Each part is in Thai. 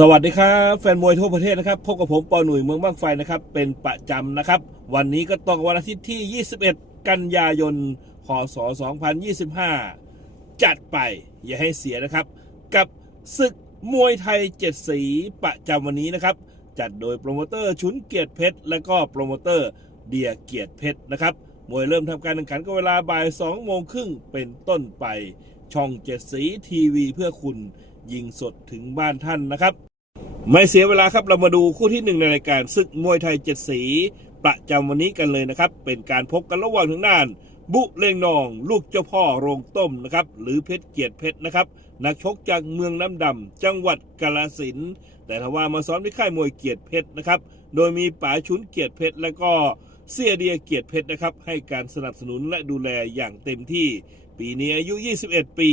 สวัสดีครับแฟนมวยทั่วประเทศนะครับพบกับผมปอหนุ่ยเมืองบ้างไฟนะครับเป็นประจำนะครับ วันนี้ก็ตรงวันอาทิตย์ที่ 21 กันยายนพศ2025 จัดไปอย่าให้เสียนะครับ กับศึกมวยไทยเจ็ดสีประจำวันนี้นะครับ จัดโดยโปรโมเตอร์ชุนเกียรติเพชร และก็โปรโมเตอร์เดียเกียรติเพชรนะครับมวยเริ่มทำการแข่งขันก็เวลาบ่าย2โมงครึ่งเป็นต้นไปช่องเจ็ดสีทีวีเพื่อคุณยิงสดถึงบ้านท่านนะครับ ไม่เสียเวลาครับเรามาดูคู่ที่หนึ่งในรายการศึกมวยไทยเจ็ดสี ประจำวันนี้กันเลยนะครับ เป็นการพบกันระหว่างทางด้าน บุเลงนอง ลูกเจ้าพ่อโรงต้มนะครับ หรือเพชรเกียรติเพชรนะครับ นักชกจากเมืองน้ำดำจังหวัดกาฬสินแต่ทว่ามาซ้อมที่ค่ายมวยเกียรติเพชรนะครับ โดยมีป๋าชุนเกียรติเพชรและก็เสียเดียเกียรติเพชรนะครับ ให้การสนับสนุนและดูแลอย่างเต็มที่ ปีนี้อายุ 21 ปี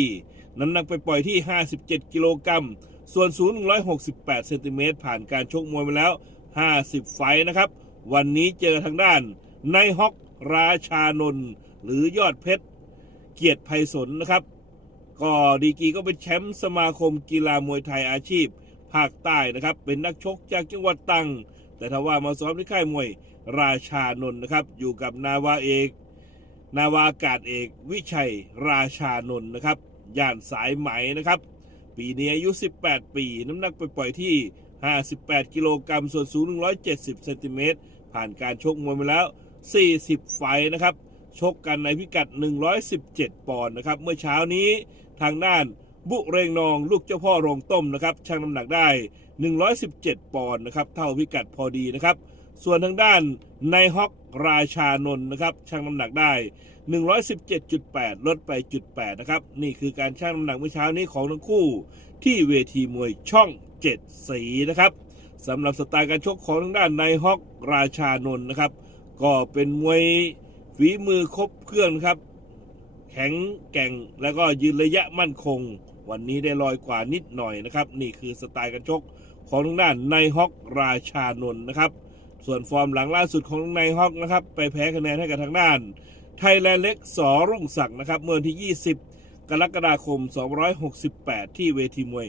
น้ำหนักไปปล่อยที่ 57 กิโลกรัม ส่วนสูง 168 เซนติเมตรผ่านการชกมวยมาแล้ว 50 ไฟนะครับ วันนี้เจอทางด้านนายฮอกราชานนท์หรือยอดเพชร เกียรติไพศลนะครับ ก็ดีกีก็เป็นแชมป์สมาคมกีฬามวยไทยอาชีพ ภาคใต้นะครับ เป็นนักชกจากจังหวัดตัง แต่ถ้าว่ามาซ้อมที่ค่ายมวยราชานนท์นะครับ อยู่กับนาวาเอก นาวาอากาศเอก วิชัยราชานนท์นะครับ ย่านสายไหมนะครับ ปีนี้อายุ 18 ปี น้ำหนักไปปล่อยที่ 58 กิโลกรัม ส่วนสูง 170 เซนติเมตร ผ่านการชกมวยมาแล้ว 40 ไฟนะครับ ชกกันในพิกัด 117 ปอนด์นะครับ เมื่อเช้านี้ทางด้านบุเรงนองลูกเจ้าพ่อโรงต้มนะครับชั่งน้ำหนักได้ 117 ปอนด์นะครับ เท่าพิกัดพอดีนะครับ ส่วนทางด้านนายฮอกราชานนท์นะครับชั่งน้ำหนักได้ 117.8 ลดไปจุด8นะครับ นี่คือการชั่งน้ำหนักเมื่อเช้านี้ของทั้งคู่ ที่เวทีมวยช่อง 7 สีนะครับสำหรับสไตล์การชกของทางด้านนายฮอกราชานนท์นะครับ ก็เป็นมวยฝีมือครบเครื่องครับ แข็งแกร่งแล้วก็ยืนระยะมั่นคง วันนี้ได้ลอยกว่านิดหน่อยนะครับ นี่คือสไตล์การชกของทางด้านนายฮอกราชานนท์นะครับ ส่วนฟอร์มหลังล่าสุดของนายฮอกนะครับ ไปแพ้คะแนนให้กับทางด้าน ไทยแลนด์เล็กสอรุ่งศักดิ์นะครับเมื่อวันที่ 20 กรกฎาคม 268 ที่เวทีมวย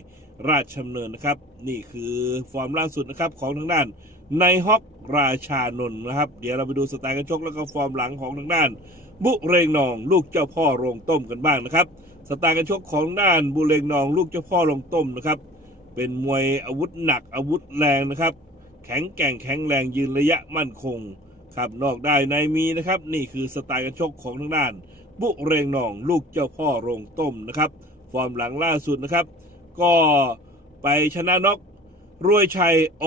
ราชดำเนินนะครับ นี่คือฟอร์มล่าสุดนะครับของทางด้านนายฮอกราชานนท์นะครับ เดี๋ยวเราไปดูสไตล์การชกแล้วก็ฟอร์มหลังของทางด้าน บุเรงนอง ลูกเจ้าพ่อโรงต้มกันบ้างนะครับ สไตล์การชกของด้านบุเรงนอง ลูกเจ้าพ่อโรงต้มนะครับ เป็นมวยอาวุธหนักอาวุธแรงนะครับ แข็งแกร่งแข็งแรงยืนระยะมั่นคง ครับนอกได้ในมีนะครับ นี่คือสไตล์การชกของทางด้าน บุเรงนองลูกเจ้าพ่อโรงต้มนะครับ ฟอร์มหลังล่าสุดนะครับ ก็ไปชนะน็อกรวยชัยอ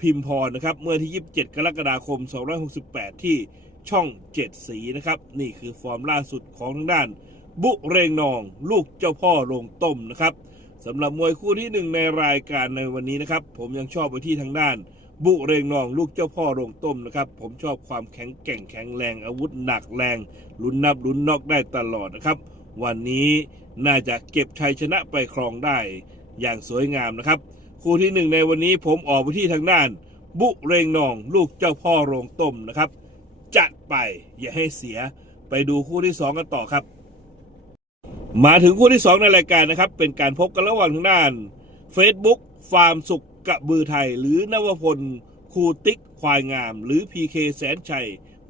พิมพรนะครับ เมื่อที่ 27 กรกฎาคม 268 ที่ช่อง7สีนะครับ นี่คือฟอร์มล่าสุดของทางด้าน บุเรงนอง ลูกเจ้าพ่อโรงต้มนะครับสำหรับมวยคู่ที่หนึ่งในรายการในวันนี้นะครับ ผมยังชอบไปที่ทางด้าน บุเรงนองลูกเจ้าพ่อโรงต้มนะครับ ผมชอบความแข็งแกร่งแข็งแรงอาวุธหนักแรงลุ้นนับลุ้นนอกได้ตลอดนะครับ วันนี้น่าจะเก็บชัยชนะไปครองได้ อย่างสวยงามนะครับ คู่ที่หนึ่งในวันนี้ผมออกไปที่ทางด้าน บุเรงนองลูกเจ้าพ่อโรงต้มนะครับ จัดไปอย่าให้เสียไปดูคู่ที่สองกันต่อครับ มาถึงคู่ที่2ในรายการนะครับ เป็นการพบกันระหว่างทางด้าน Facebook ฟาร์มสุข กระบือไทยหรือนวพลคูติ๊กควายงาม หรือ PK แสนชัย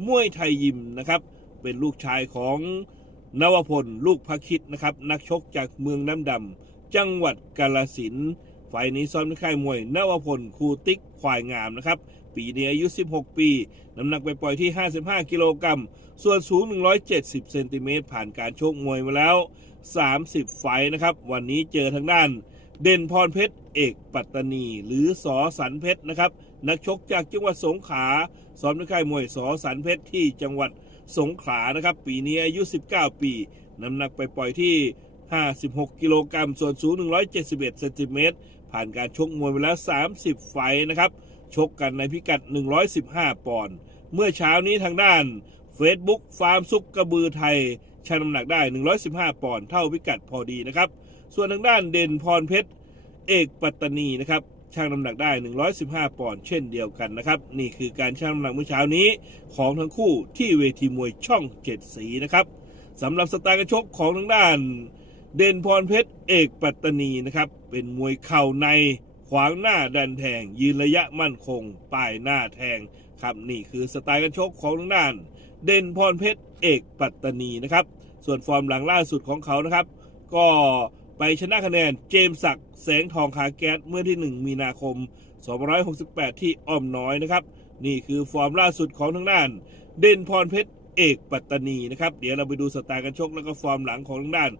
มวยไทยยิมนะครับ เป็นลูกชายของนวพลลูกพระคิดนะครับ นักชกจากเมืองน้ำดำจังหวัดกาลสินธุ์ฝ่ายนี้ซ้อมในค่ายมวยนวพลคูติ๊กควายงามนะครับ ปีนี้อายุ 16 ปี น้ำหนักไปปล่อยที่ 55 กิโลกรัม ส่วนสูง 170 เซนติเมตรผ่านการชกมวยมาแล้ว 30 ไฟนะครับ วันนี้เจอทางด้าน เด่นพรเพชรเอกปัตตานี หรือสอสันเพชรนะครับ นักชกจากจังหวัดสงขลาซ้อมในค่ายมวยสอสันเพชรที่จังหวัดสงขลานะครับ ปีนี้อายุ 19 ปี น้ำหนักไปปล่อยที่ 56 กิโลกรัมส่วนสูง 171เซนติเมตรผ่านการชกมวยมาแล้ว 30 ไฟนะครับ ชกกันในพิกัด 115 ปอนด์เมื่อเช้านี้ทางด้าน Facebook ฟาร์มซุกกระบือไทยชั่งน้ำหนักได้ 115 ปอนด์เท่าพิกัดพอดีนะครับ ส่วนทางด้านเด่นพรเพชรเอกปัตตานีนะครับชั่งน้ำหนักได้ 115 ปอนด์เช่นเดียวกันนะครับ นี่คือการชั่งน้ำหนักเมื่อเช้านี้ ของทั้งคู่ที่เวทีมวยช่อง7สีนะครับสำหรับสไตล์การชกของทางด้าน เด่นพรเพชรเอกปัตตานีนะครับเป็นมวยเข่าในขวางหน้าดันแทง ยืนระยะมั่นคงป้ายหน้าแทงครับนี่คือสไตล์การชกของทางด้าน เด่นพรเพชรเอกปัตตานีนะครับ ส่วนฟอร์มหลังล่าสุดของเขานะครับ ก็ ไปชนะคะแนนเจมสักแสงทองคาแก๊สเมื่อที่ 1 มีนาคม 268 ที่อ้อมน้อยนะครับ นี่คือฟอร์มล่าสุดของทางด้าน เด่นพรเพชรเอกปัตตานีนะครับ เดี๋ยวเราไปดูสไตล์การชกแล้วก็ฟอร์มหลังของทางด้าน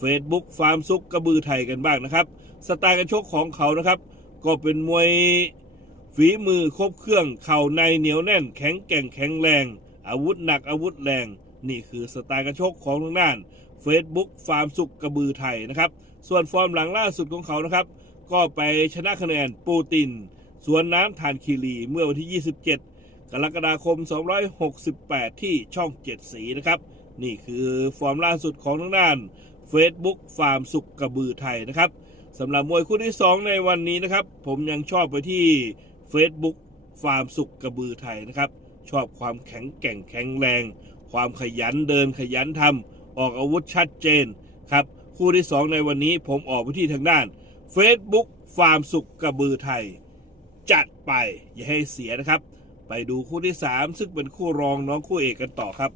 Facebook ฟาร์มซุกกระบือไทยกันบ้างนะครับสไตล์การชกของเขานะครับ ก็เป็นมวยฝีมือครบเครื่องเข่าในเหนียวแน่น แข็งแกร่งแข็งแรง อาวุธหนักอาวุธแรง นี่คือสไตล์การชกของทางด้าน Facebook ฟาร์มสุกกระบือไทยนะครับ ส่วนฟอร์มหลังล่าสุดของเขานะครับ ก็ไปชนะคะแนนปูติน สวนน้ำทานคีรีเมื่อวันที่ 27 กรกฎาคม 268 ที่ช่อง 7 สีนะครับ นี่คือฟอร์มล่าสุดของทางด้าน Facebook ฟาร์มสุกกระบือไทยนะครับสำหรับมวยคู่ที่ 2 ในวันนี้นะครับ ผมยังชอบไปที่ Facebook ฟาร์มสุกกระบือไทยนะครับ ชอบความแข็งแกร่งแข็งแรง ความขยันเดินขยันทำ ออกอาวุธชัดเจนครับ คู่ที่ 2 ในวันนี้ผมออกไปที่ทางด้าน Facebook ฟาร์มสุกกระบือไทย จัดไปอย่าให้เสียนะครับ ไปดูคู่ที่ 3 ซึ่งเป็นคู่รองน้องคู่เอกกันต่อครับ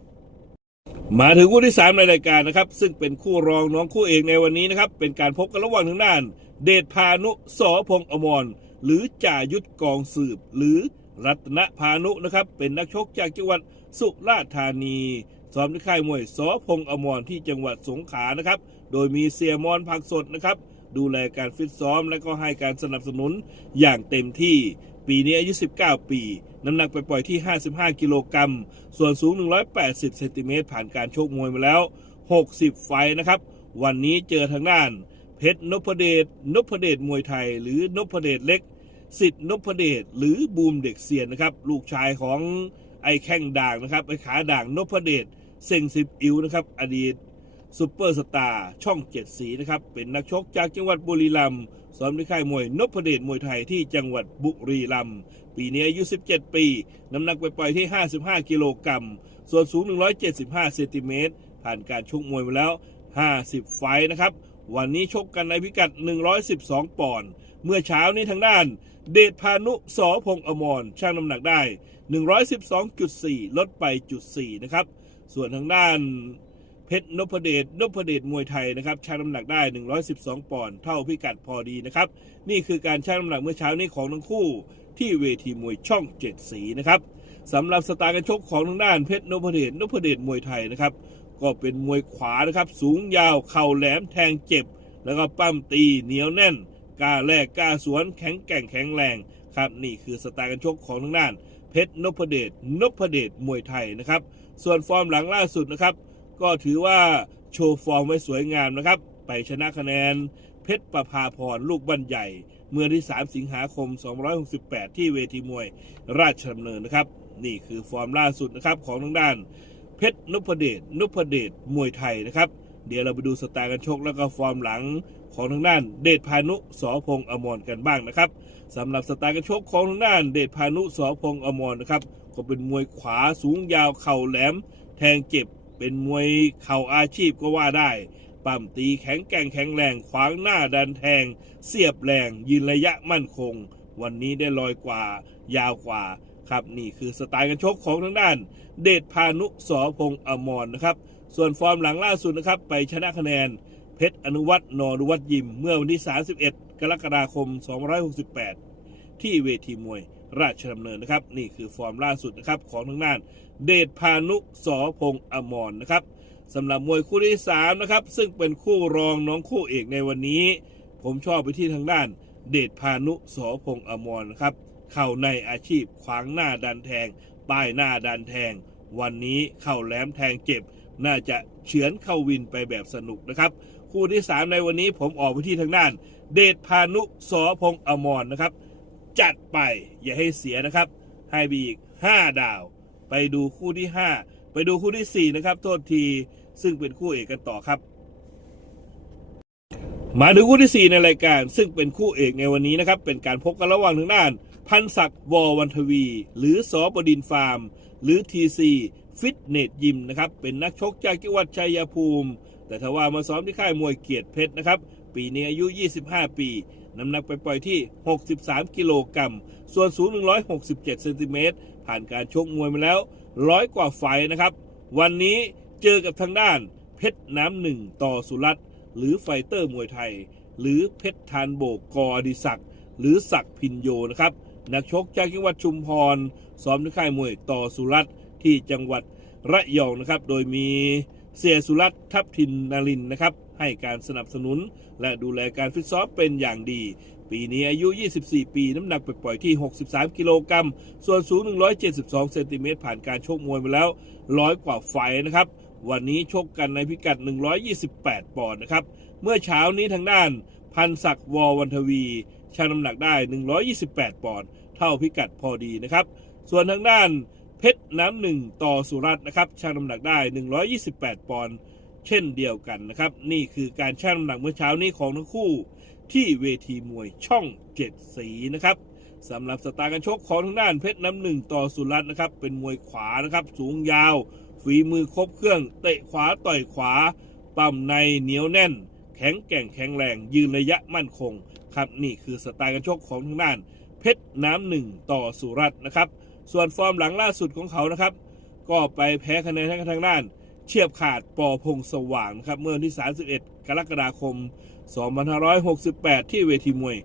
มาถึงคู่ที่ 3 ในรายการนะครับ ซึ่งเป็นคู่รองน้องคู่เอกในวันนี้นะครับ เป็นการพบกันระหว่างทางด้าน เดชพานุสอพงอมรหรือจ่ายุทธกองสืบ หรือรัตนพานุนะครับ เป็นนักชกจากจังหวัดสุราษฎร์ธานี ซ้อมที่ค่ายมวยสอพงอมรที่จังหวัดสงขลานะครับ โดยมีเสียมอนผักสดนะครับ ดูแลการฟิตซ้อมและก็ให้การสนับสนุนอย่างเต็มที่ ปีนี้อายุ 19 ปี น้ำหนักไปปล่อยที่ 55 กิโลกรัม ส่วนสูง 180 เซนติเมตรผ่านการชกมวยมาแล้ว 60 ไฟนะครับ วันนี้เจอทางด้าน เพชรนพเดชนพเดชมวยไทย หรือนพเดชเล็กสิทธิ์นพเดชหรือบูมเด็กเซียนนะครับ ลูกชายของไอ้แข้งด่างนะครับไอ้ขาด่างนพเดช เซ็งสิบอิวนะครับ อดีตซูเปอร์สตาร์ช่องเจ็ดสีนะครับ เป็นนักชกจากจังหวัดบุรีรัมย์ซ้อมในค่ายมวยนพเดชมวยไทยที่จังหวัดบุรีรัมย์ปีนี้อายุ 17 ปี น้ำหนักไปปล่อยที่ 55 กิโลกรัม ส่วนสูง 175 เซนติเมตร ผ่านการชกมวยมาแล้ว 50 ไฟนะครับ วันนี้ชกกันในพิกัด 112 ปอนด์ เมื่อเช้านี้ทางด้าน เดชพานุสอพงอมรช่างน้ำหนักได้ 112.4 ลดไปจุด4นะครับ ส่วนทางด้านเพชรนพเดชนพเดชมวยไทยนะครับชั่งน้ำหนักได้ 112 ปอนด์เท่าพิกัดพอดีนะครับ นี่คือการชั่งน้ำหนักเมื่อเช้านี้ของทั้งคู่ ที่เวทีมวยช่องเจ็ดสีนะครับสำหรับสไตล์การชกของทางด้านเพชรนพเดชนพเดชมวยไทยนะครับ ก็เป็นมวยขวานะครับ สูงยาวเข่าแหลมแทงเจ็บ แล้วก็ปั้มตีเหนียวแน่นกล้าแลกกล้าสวนแข็งแกร่งแข็งแรงครับนี่คือสไตล์การชกของทางด้าน เพชรนพเดชนพเดชมวยไทยนะครับ ส่วนฟอร์มหลังล่าสุดนะครับ ก็ถือว่าโชว์ฟอร์มไว้สวยงามนะครับ ไปชนะคะแนน เพชรประภาพรลูกบันใหญ่ เมื่อที่ 3 สิงหาคม 268 ที่เวทีมวยราชดำเนินนะครับ นี่คือฟอร์มล่าสุดนะครับของทางด้าน เพชรนพเดชนพเดชมวยไทยนะครับ เดี๋ยวเราไปดูสไตล์การชกแล้วก็ฟอร์มหลัง ของทางด้านเดชพานุสอพงอมรกันบ้างนะครับสำหรับสไตล์การชกของทางด้านเดชพานุสอพงอมรนะครับก็เป็นมวยขวาสูงยาวเข่าแหลม แทงเจ็บเป็นมวยเข่าอาชีพก็ว่าได้ปั้มตีแข็งแกร่งแข็งแรงขวางหน้าดันแทง เสียบแรงยืนระยะมั่นคง วันนี้ได้ลอยกว่า ยาวกว่าครับนี่คือสไตล์การชกของทางด้าน เดชพานุสอพงอมรนะครับ ส่วนฟอร์มหลังล่าสุดนะครับ ไปชนะคะแนน เพชรอนุวัฒน์นอนุวัฒน์ยิม เมื่อวันที่ 31 กรกฎาคม 2568 ที่เวทีมวยราชดำเนินนะครับ นี่คือฟอร์มล่าสุดนะครับของทางด้าน เดชพานุสอพงษ์อมรนะครับสำหรับมวยคู่ที่3นะครับซึ่งเป็นคู่รองน้องคู่เอกในวันนี้ ผมชอบไปที่ทางด้าน เดชพานุสอพงษ์อมรนะครับเข่าในอาชีพขวางหน้าดันแทง ป้ายหน้าดันแทง วันนี้เข่าแหลมแทงเจ็บ น่าจะเฉือนเข้าวินไปแบบสนุกนะครับ คู่ที่ 3 ในวันนี้ผมออกไปที่ทางด้าน เดชพานุสอพงอมรนนะครับ จัดไปอย่าให้เสียนะครับ ให้บีอีก 5 ดาว ไปดูคู่ที่ 5 ไปดูคู่ที่ 4 นะครับ โทษทีซึ่งเป็นคู่เอกกันต่อครับ มาดูคู่ที่ 4 ในรายการ ซึ่งเป็นคู่เอกในวันนี้นะครับ เป็นการพบกันระหว่างทางด้าน พันศักดิ์วอวันทวี หรือสอบดินฟาร์ม หรือ TC ฟิตเนสยิมนะครับเป็นนักชกจากจังหวัดชัยภูมิ แต่ทว่ามาซ้อมที่ค่ายมวยเกียรติเพชรนะครับ ปีนี้อายุ 25 ปี น้ำหนักไปปล่อยที่ 63 กิโลกรัม ส่วนสูง 167 เซนติเมตร ผ่านการชกมวยมาแล้วร้อยกว่าไฟนะครับ วันนี้เจอกับทางด้าน เพชรน้ำหนึ่งต่อสุรัตน์หรือไฟเตอร์มวยไทย หรือเพชรทานโบกกอดิศักหรือศักพินโยนะครับนักชกจากจังหวัดชุมพรซ้อมที่ค่ายมวยต่อสุรัตน์ที่จังหวัดระยองนะครับ โดยมี เสียสุรัตน์ทัพทินนารินนะครับ ให้การสนับสนุน และดูแลการฟิตซ้อมเป็นอย่างดี ปีนี้อายุ 24 ปี น้ำหนักไปปล่อยที่ 63 กิโลกรัม ส่วนสูง 172 เซนติเมตรผ่านการชกมวยมาแล้วร้อยกว่าไฟนะครับ วันนี้ชกกันในพิกัด 128 ปอนด์นะครับ เมื่อเช้านี้ทางด้านพันศักดิ์ววันทวีชั่งน้ำหนักได้ 128 ปอนด์ เท่าพิกัดพอดีนะครับ ส่วนทางด้าน เพชรน้ำหนึ่งต่อสุรัตน์นะครับชั่งน้ำหนักได้ 128 ปอนด์เช่นเดียวกันนะครับ นี่คือการชั่งน้ำหนักเมื่อเช้านี้ของทั้งคู่ ที่เวทีมวยช่องเจ็ดสีนะครับสำหรับสไตล์การชกของทางด้านเพชรน้ำหนึ่งต่อสุรัตน์นะครับเป็นมวยขวานะครับสูงยาว ฝีมือครบเครื่องเตะขวาต่อยขวา ปั้มในเหนียวแน่น แข็งแกร่งแข็งแรงยืนระยะมั่นคงครับนี่คือสไตล์การชกของทางด้าน เพชรน้ำหนึ่งต่อสุรัตน์นะครับ ส่วนฟอร์มหลังล่าสุดของเขานะครับ ก็ไปแพ้คะแนนให้กับทางด้าน เฉียบขาดปอพงสว่างนะครับเมื่อวันที่ 31 กรกฎาคม 2568 ที่เวทีมวย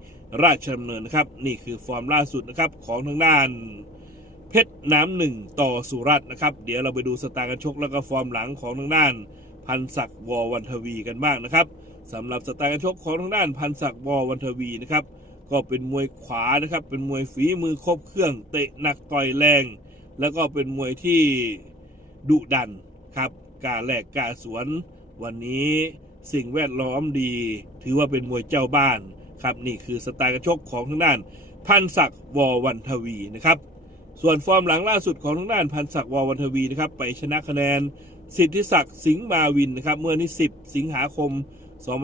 ราชดำเนินนะครับ นี่คือฟอร์มล่าสุดนะครับของทางด้านเพชรน้ำหนึ่งต่อสุรัตน์นะครับ เดี๋ยวเราไปดูสไตล์การชกแล้วก็ฟอร์มหลังของทางด้าน พันศักดิ์วอวันทวีกันบ้างนะครับสำหรับสไตล์การชกของทางด้านพันศักดิ์วอวันทวีนะครับ ก็เป็นมวยขวานะครับ เป็นมวยฝีมือครบเครื่อง เตะหนักต่อยแรง แล้วก็เป็นมวยที่ดุดันครับกาแลกกาสวน วันนี้สิ่งแวดล้อมดี ถือว่าเป็นมวยเจ้าบ้าน ครับนี่คือสไตล์การชกของทางด้าน พันศักดิ์วอวันทวีนะครับ ส่วนฟอร์มหลังล่าสุดของทางด้านพันศักดิ์วอวันทวีนะครับไปชนะคะแนน สิทธิศักดิ์สิงห์มาวินนะครับเมื่อวันที่10 สิงหาคม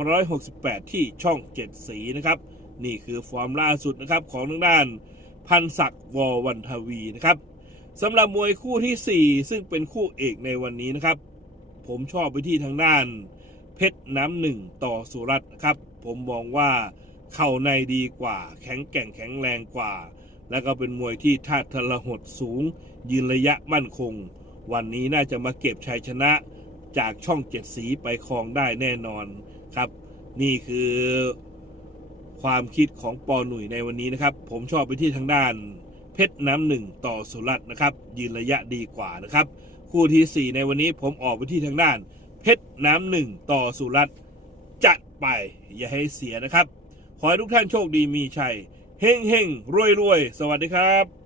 268 ที่ช่อง 7 สีนะครับ นี่คือฟอร์มล่าสุดนะครับของทางด้านพันศักดิ์วอวันทวีนะครับสำหรับมวยคู่ที่ 4 ซึ่งเป็นคู่เอกในวันนี้นะครับ ผมชอบไปที่ทางด้าน เพชรน้ำหนึ่งต่อสุรัตน์นะครับ ผมมองว่าเข่าในดีกว่า แข็งแกร่งแข็งแรงกว่า แล้วก็เป็นมวยที่ท่าทรหดสูง ยืนระยะมั่นคง วันนี้น่าจะมาเก็บชัยชนะจากช่องเจ็ดสีไปครองได้แน่นอนครับ นี่คือ ความคิดของปอหนุ่ยในวันนี้นะครับ ผมชอบไปที่ทางด้าน เพชรน้ำหนึ่งต่อสุรัตน์นะครับ ยืนระยะดีกว่านะครับ คู่ที่สี่ในวันนี้ผมออกไปที่ทางด้าน เพชรน้ำหนึ่งต่อสุรัตน์จัดไปอย่าให้เสียนะครับ ขอให้ทุกท่านโชคดีมีชัยเฮ่งเฮ่งรวยรวยสวัสดีครับ